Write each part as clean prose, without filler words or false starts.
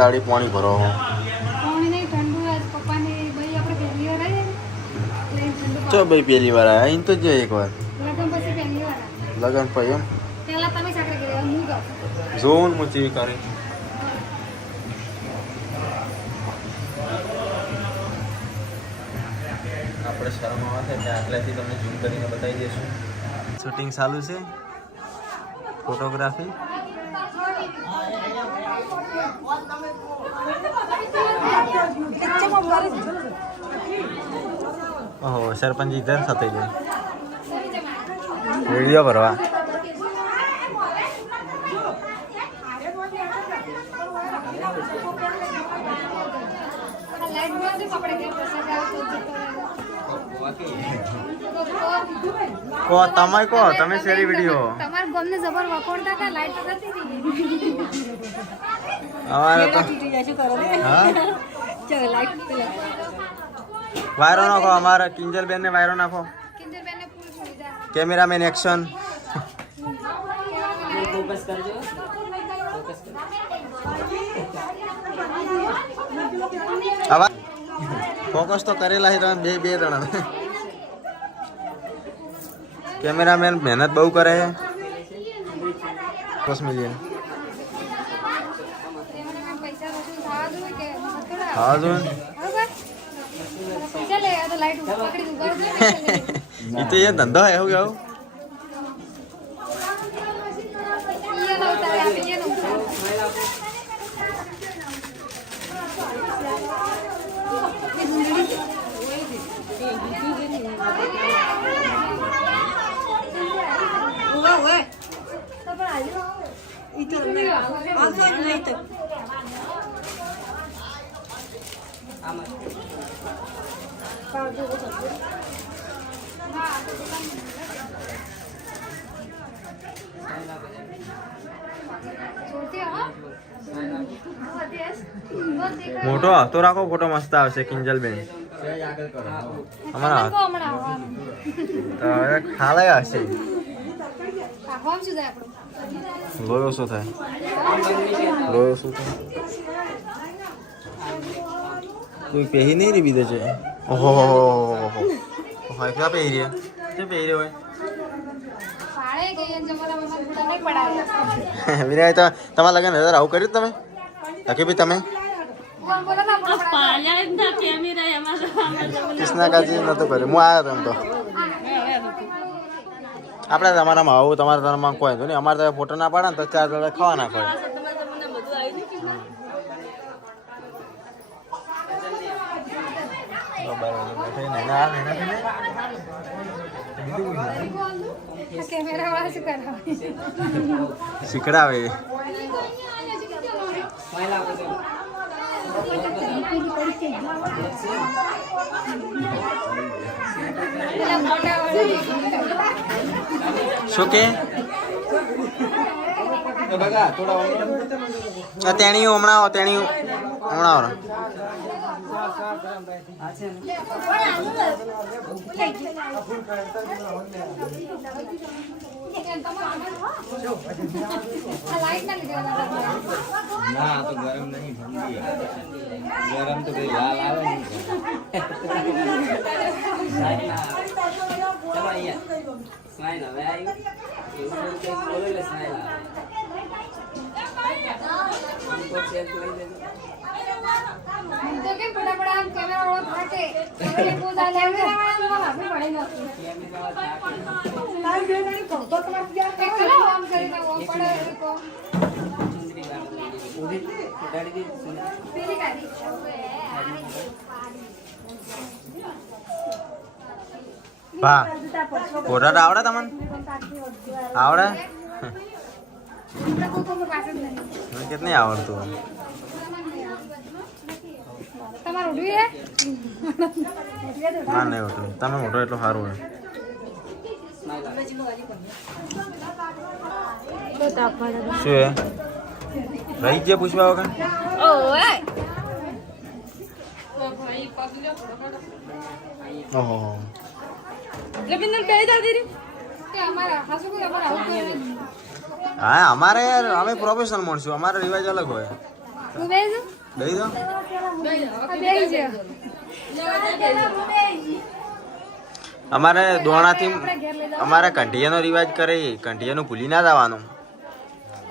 દાડી પાણી ભરો ચો ભાઈ પહેલી વાર આયા અહીં તો જો એક વાર લગન પછી એમ જોન મુચી કરે આપણે શરમ આવે છે એટલે આટલાથી તમને ઝૂમ કરીને બતાવી દઈશું શૂટિંગ ચાલુ છે ફોટોગ્રાફી ઓહો સરપંચ ઇધર સાથે છે વિડીયો ભરવા કો તમે કો તમે શેરી વિડિયો તમાર ગમને જબર વકોડતા કા લાઈટ તો નથી અમારે તો હા ચલો લાઈટ વાયરો નાખો અમારા કિંજલ બેન ને વાયરો નાખો કિંજલ બેન ને પૂરું છોડી દે કેમેરામેન એક્શન ફોકસ કરજો હવે ફોકસ તો કરેલા છે તમે બે બે જણા કેમેરામેન મહેનત બહુ કરે છે 10 મિલિયન પૈસા વસૂલ થવા જોઈએ કે હા જો પૈસા લે આ તો લાઈટ પકડી દઉં બસ એ તો એ ધંધો હે એવું કેવું ये ना उतारे आप ये ना उतारे મોટો તો રાખો ફોટો મસ્ત આવશે કિંજલ બેન અમારા ખાલે હશે લોયો શું થાય લોયો શું થાય કોઈ પહેરી નહીં રે બીજે છે ઓહો હોય ક્યાં પહેરી રહ્યા તે પહેરી હોય વિનય તો તમારા લગન હજાર આવું કર્યું તમે કે ભાઈ તમે કૃષ્ણા કાજી નતું કર્યું હું આવ્યો હતો એમ તો આપણે તમારામાં આવું તમારા તમારામાં કોઈ નહીં અમારે તો ફોટો ના પાડે ને તો 4 દાડા ખાવા ના પડે શીખડાવે શું કે તેણીઓ હમણાં તેણીઓ હમણાં ના તો ગરમ નહીં ઠંડી ગરમ તો કઈ લાલ આવે નહીં ચલો અહીંયા સ્માઈલ હવે આવ્યું એવું કંઈક બોલે એટલે સ્માઈલ આવે तो के बड़ा बड़ा कैमरा वाला फाटे कैमरे को डाले कैमरा वाला भी पड़ेगा लाइव देखने को तो तुम्हारा क्या करो हम करेंगे वो पड़े को पीली गाड़ी વાહ ફોટા આવડે તમને આવડે મને કેટલી આવડતું તમારું ઉડવી હે ના નહીં હોતું તમે મોટો એટલો સારું હોય શું હે રહી ગયા પૂછવા વગર ઓય ઓહો રવિન્દ્ર કઈ દાદી રે કે અમારા હાસુ કોઈ અમારા આવું કોઈ હા અમારે યાર અમે પ્રોફેશનલ માણશું અમારો રિવાજ અલગ હોય તું બેસ દઈ દો. બેસી જા અમારે દોણાથી અમારે કંઠિયાનો રિવાજ કરે. કંઠિયાનું ભૂલી ના જવાનું.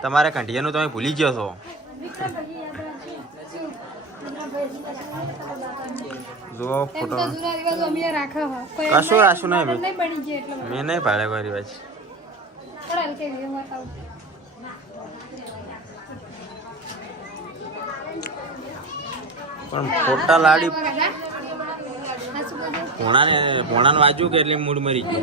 તમારે કંઠિયાનું તમે ભૂલી ગયો છો. જુઓ એમ ફોટો. તો જૂના રિવાજો અમે રાખો હો. કોઈ કશું રાખ્યું નહીં નહીં બની જાય એટલે મેં નહીં પાડે કોઈ રિવાજ. થોડા હલકે વિડીયો બતાવું પણ ફોટા લાડી આ શું બધું ભોણાને વાંચ્યું કે એટલે મૂડ મરી ગયો.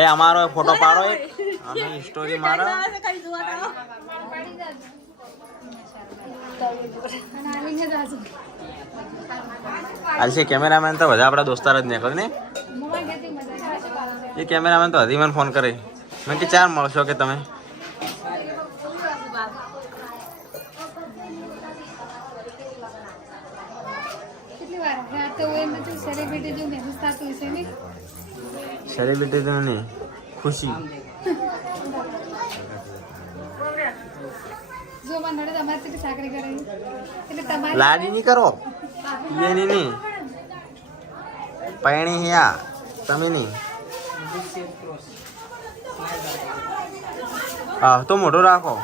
એ અમારો ફોટો પાડો એક. અમે સ્ટોરી મારો. હાલશે કેમેરામેન તો બધા આપણા દોસ્તાર જ નીકળે ને. એ કેમેરામેન તો હજી મને ફોન કરે. મેં કે ચાર મળશો કે તમે. કેટલી વાર આ તો એમ તો સેલિબ્રિટી જો મહેસૂસ થતું હશે ને સેલિબ્રિટી તો નહીં, ખુશી. જો મને નડે તમારે તો સાકરી કરે એટલે તમારે લાડી નહીં કરો. એની નહીં પૈણી હિયા તમે નહીં. હા તો મોટો રાખો.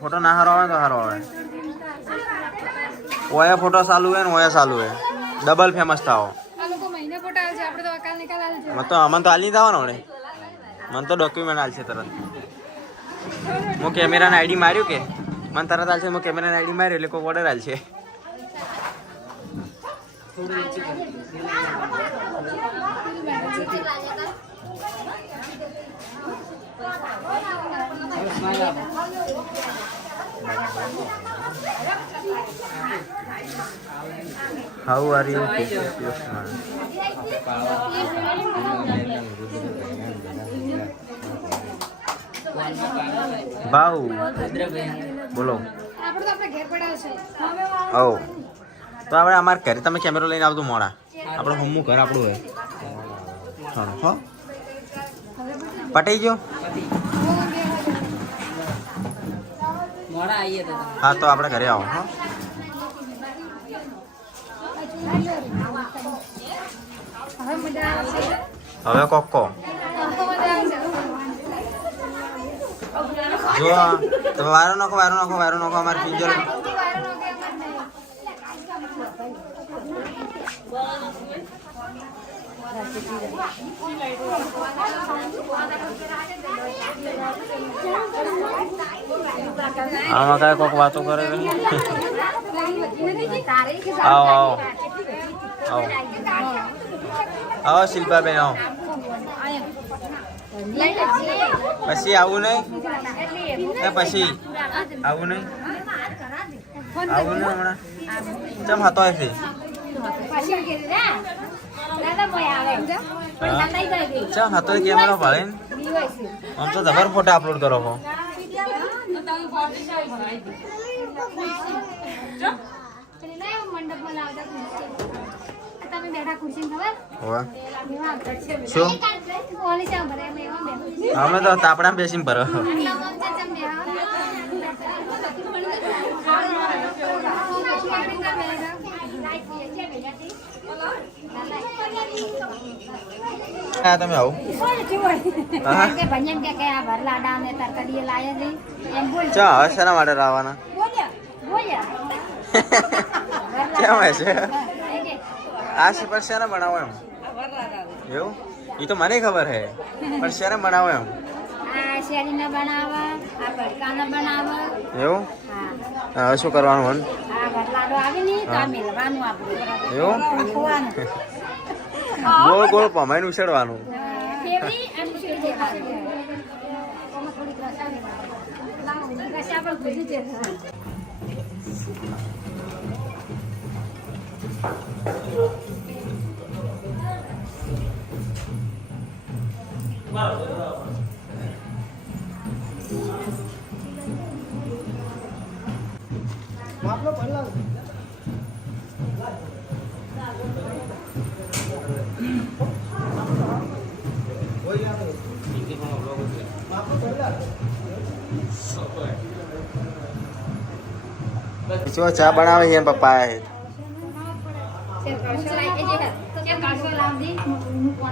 ફોટો ના હારો આવે તો હારો આવે. ઓયા ફોટો ચાલુ હોય ને ઓયા ચાલુ હોય. ડબલ ફેમસ થાઓ. આ લોકો મહિને ફોટા આવે છે આપણે તો અકાલ નિકાલ આવે છે મને તો હાલ નહીં થવાનો ને. મને તો ડોક્યુમેન્ટ હાલશે તરત. હું કેમેરાને આઈડી માર્યું કે મને તરત હાલશે. હું કેમેરાને આઈડી માર્યું એટલે કોઈ ઓર્ડર હાલશે. How are you? ભાવ બોલો. આપણે તો આપણે ઘેર પડાવ છે ઓ તો આપણે અમારા ઘરે તમે કેમેરો લઈને આવતું મોડા. આપણું હમું ઘર આપણું હોય. હા હો પટાઈ ગયો. હા તો આપણે ઘરે આવો. હા હવે મજા આવે છે હવે કોકો તો મજા આવે છે જો તમે વારો નાખો અમારે પિંજર. આમાં કાંઈ કોક વાતો કરે છે. આવો આવો આવો આવો શિલ્પાબેન આવો. પછી આવું નહીં પછી આવું નહીં હમણાં ચમ હતો છે. ચમ હતો કેમેરો ભાડે ને આમ તો જબર ફોટા અપલોડ કરો છો. મંડપમાં લાવતા તમે બેઠા ખુરશી ખબર શું ઓલી ચા ભરે અમે એવા બેઠા અમે તો તાપડા બેસીને ભરો. હા તમે આવો. ચા હવે શેના માટે લાવવાના? કેમ હશે આ છે પણ શેના બનાવો એમ? એવું એ તો મને ખબર હે પણ શેના બનાવો એમ? એવું હવે શું કરવાનું મન? એવું ગોળ ગોળ પમાઈને ઉછળવાનું. શું ચા બનાવે છે એના પપ્પા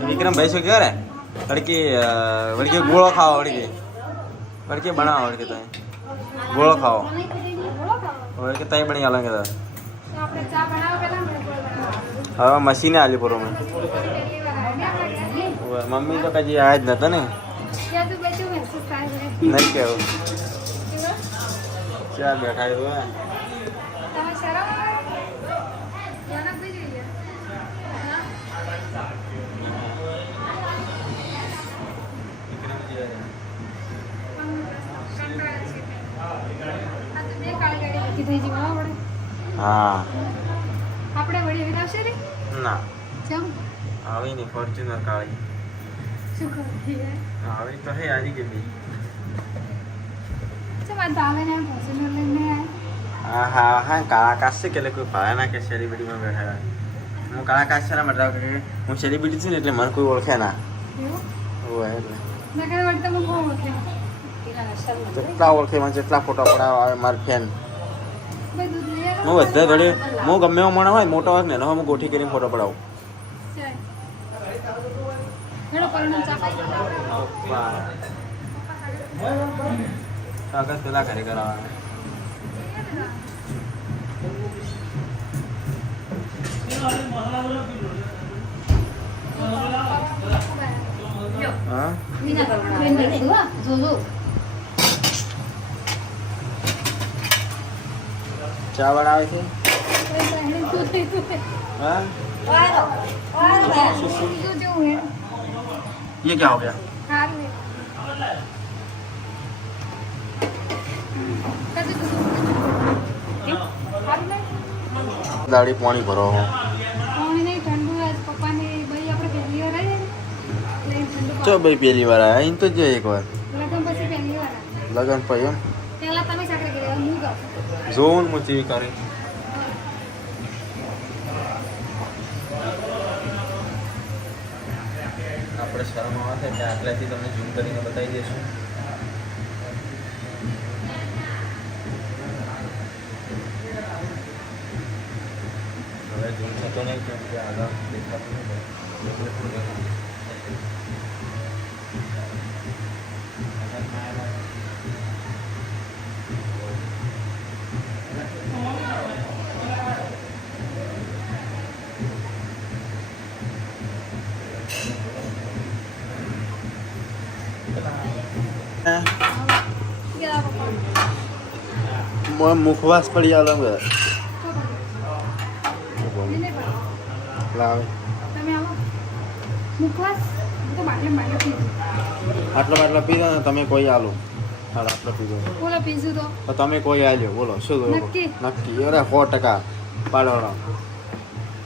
વિક્રમભાઈ શું કહે રે વળકી વળકી ગોળો ખાવો વળકી બનાવો વળકી તમે ગોળો ખાવો વળકી તઈ બની આલો કે આપણે ચા બનાવો પેલા મને ગોળ બનાવો હવે મશીને આલી પૂરો મેં મમ્મી તો કજી આયા જ નતા ને ત્યાં તો બચ્યું મહેસૂસ થાય છે નહીં કેવું ચા બેઠા હોય તમે શરમ યાના પી જોઈએ હા આપણે વળી એવી આવશે રે ના ચમ આવી નહીં ફોર્ચ્યુનર કાળી શું કરીએ આવી તો હે આજી ગઈ ચમ આ તાલે ને ફોર્ચ્યુનર લઈને હા હા હા કાળાકાશ છે કે કોઈ ભાડા ના કે સેલિબ્રિટીમાં બેઠા હું કાળાકાશ છે મતલબ કે હું સેલિબ્રિટી છું ને એટલે મને કોઈ ઓળખે ના એવું હોય એટલે નકર વળી તમે બહુ ઓળખે જેટલા ઓળખે મને જેટલા ફોટો પડાવે મારા ફેન ભાઈ દૂધ લઈ હું બધા જોડે હું ગમે એવો માણસ હોય મોટો હોય ને એનો હું ગોઠી કરીને ફોટો પડાવું ઘણો પરિણામ ચાપાઈ આગળ પેલા ઘરે કરાવવાના હા ચા બનાવે છે हाँ ये क्या हो गया दाढ़ी पानी भरो चो भाई पहली बार आया इन तो जो एक बार लगन पे एम जोन मुझे करे આપણે શરમ આવે છે કે આટલાથી તમને ઝૂમ કરીને બતાવી દઈશું હવે ઝૂમ થતો નહીં કેમ કે આગળ દેખાતું નહીં मुखवास पड़ी आलो લાવે તમે આવો મુખવાસ તો આટલો પીધો ને તમે કોઈ આલો હાલ આટલો પીધો બોલો પીઝું તો તમે કોઈ આલ્યો બોલો શું નક્કી અરે 100% પાડોડો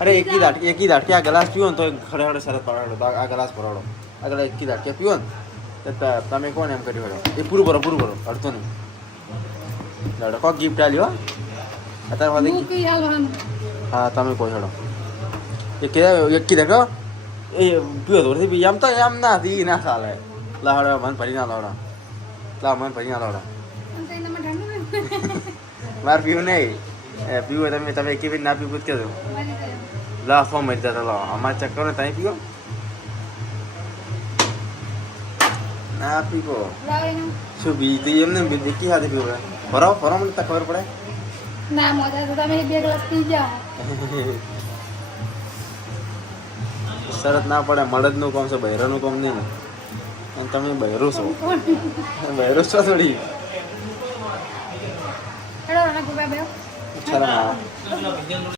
અરે એકી દાટ કે આ ગ્લાસ પીવો ને તો ખરેખર સરસ પાડોડો આ ગ્લાસ ભરાડો આગળ એકી દાટ કે પીવો ને તમે કોને એમ કર્યું એ પૂરું ભરો અડધો નહીં દાડો કોક ગિફ્ટ આલ્યો અત્યારે મૂકી હાલવાનું હા તમે કોઈ હેડો એ કે એકી દાટ એ પીવો તો બી એમ તો એમ ના દી ના ચાલે લાડો મન ભરી ના લાડો મન ભરી ના લાડો મારે પીવું નહીં પીવો તમે કેવી ના પીવું જ કહેજો લા ફોર્મ મરી જતા લો અમારે ચેક કરો ને તમે પીવો ના પીવો શું બીજી એમને દેખી હાથે પીવો ફરો મને તો ખબર પડે ના મોજા તો તમે 2 ગ્લાસ પી જાઓ શરત ના પડે મળદનું કામ છે બહેરાનું કામ નહીં અને તમે બહેરો છો થોડી હેડો ના ગુબા બેવ શરમ આવે